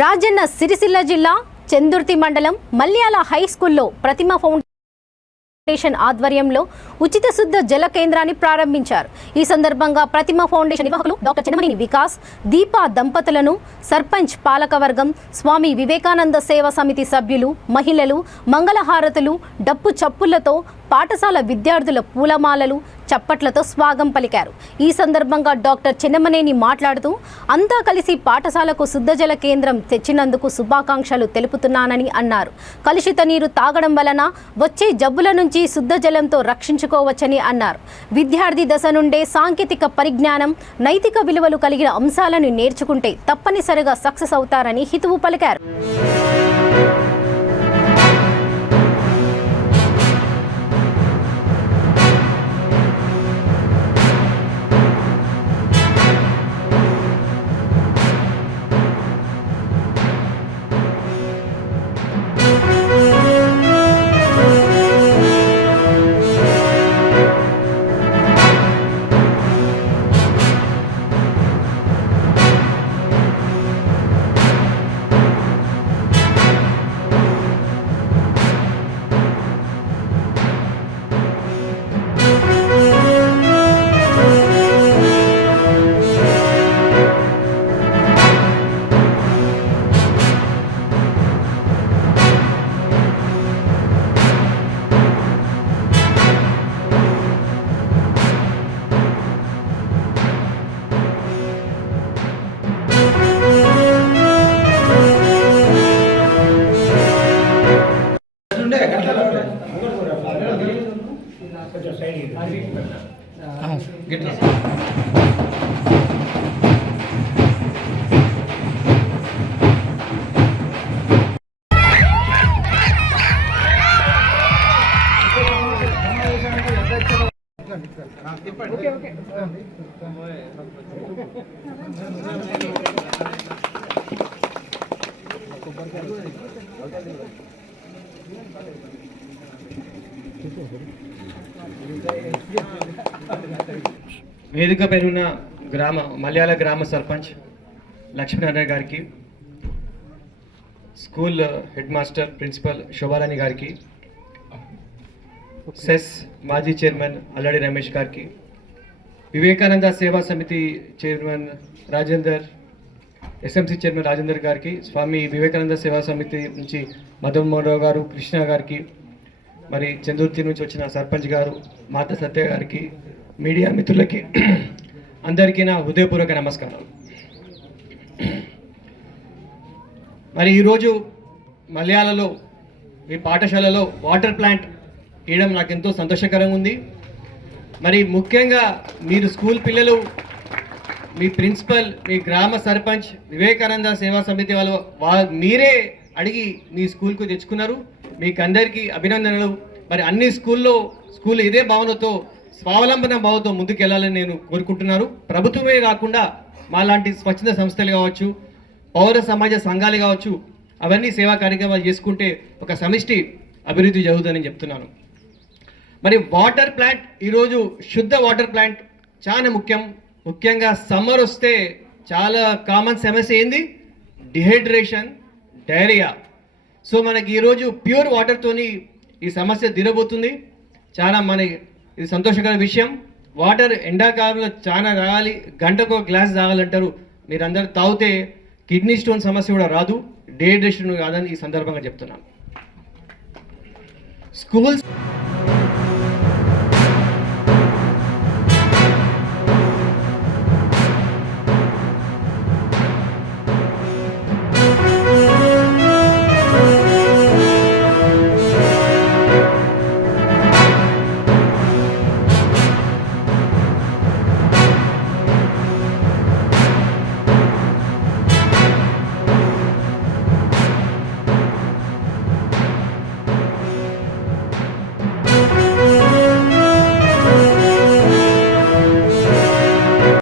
రాజన్న సిరిసిల్ల జిల్లా చందుర్తి మండలం మల్యాల హై స్కూల్లో ప్రతిమ ఫౌండేషన్ ఆధ్వర్యంలో ఉచిత శుద్ధ జల కేంద్రాన్ని ప్రారంభించారు. ఈ సందర్భంగా ప్రతిమ ఫౌండేషన్ నిర్వాహకులు డాక్టర్ చెన్నమనేని వికాస్, దీపా దంపతులను సర్పంచ్ పాలకవర్గం, స్వామి వివేకానంద సేవా సమితి సభ్యులు, మహిళలు మంగళహారతులు, డప్పు చప్పులతో పాఠశాల విద్యార్థుల పూలమాలలు, చప్పట్లతో స్వాగతం పలికారు. ఈ సందర్భంగా డాక్టర్ చెన్నమనేని మాట్లాడుతూ అంతా కలిసి పాఠశాలకు శుద్ధజల కేంద్రం తెచ్చినందుకు శుభాకాంక్షలు తెలుపుతున్నానని అన్నారు. కలుషిత నీరు తాగడం వలన వచ్చే జబ్బుల నుంచి శుద్ధ జలంతో రక్షించుకోవచ్చని అన్నారు. విద్యార్థి దశ నుండే సాంకేతిక పరిజ్ఞానం, నైతిక విలువలు కలిగిన అంశాలను నేర్చుకుంటే తప్పనిసరిగా సక్సెస్ అవుతారని హితవు పలికారు. వేదిక పైన మల్యాల గ్రామ సర్పంచ్ లక్ష్మీనారాయణ గారికి, school head master principal Shobharani గారికి, సెస్ మాజీ చైర్మన్ అల్లడి రమేష్ గారికి, వివేకానంద సేవా సమితి chairman Rajender, SMC chairman Rajender గారికి, స్వామి వివేకానంద సేవా సమితి నుంచి మధుమోహన్ గారు, కృష్ణ గారికి, మరి చందుర్తి నుంచి వచ్చిన సర్పంచ్ గారు మాత సత్య గారికి, మీడియా మిత్రులకి అందరికీ నా హృదయపూర్వక నమస్కారం. మరి ఈరోజు మలయాళలో మీ పాఠశాలలో వాటర్ ప్లాంట్ వేయడం నాకు ఎంతో సంతోషకరంగా ఉంది. మరి ముఖ్యంగా మీరు స్కూల్ పిల్లలు, మీ ప్రిన్సిపల్, మీ గ్రామ సర్పంచ్, వివేకానంద సేవా సమితి వాళ్ళు మీరే అడిగి మీ స్కూల్కు తెచ్చుకున్నారు. మీకు అందరికీ అభినందనలు. మరి అన్ని స్కూల్ ఇదే భావనతో, స్వావలంబన భావంతో ముందుకెళ్లాలని నేను కోరుకుంటున్నాను. ప్రభుత్వమే కాకుండా మాలాంటి స్వచ్ఛంద సంస్థలు కావచ్చు, పౌర సమాజ సంఘాలు కావచ్చు, అవన్నీ సేవా కార్యక్రమాలు చేసుకుంటే ఒక సమిష్టి అభివృద్ధి జరుగుతుందని చెప్తున్నాను. మరి వాటర్ ప్లాంట్, ఈరోజు శుద్ధ వాటర్ ప్లాంట్ చాలా ముఖ్యంగా సమ్మర్ వస్తే చాలా కామన్ సమస్య ఏంది? Dehydration, diarrhoea. సో మనకి ఈరోజు ప్యూర్ వాటర్తోని ఈ సమస్య తీరబోతుంది. చాలా ఇది సంతోషకర విషయం. వాటర్ ఎండాకాలంలో చాలా తాగాలి, గంటకు ఒక గ్లాస్ తాగాలంటారు. మీరందరూ తాగితే కిడ్నీ స్టోన్ సమస్య కూడా రాదు, డిహైడ్రేషన్ కాదని ఈ సందర్భంగా చెప్తున్నాను. స్కూల్స్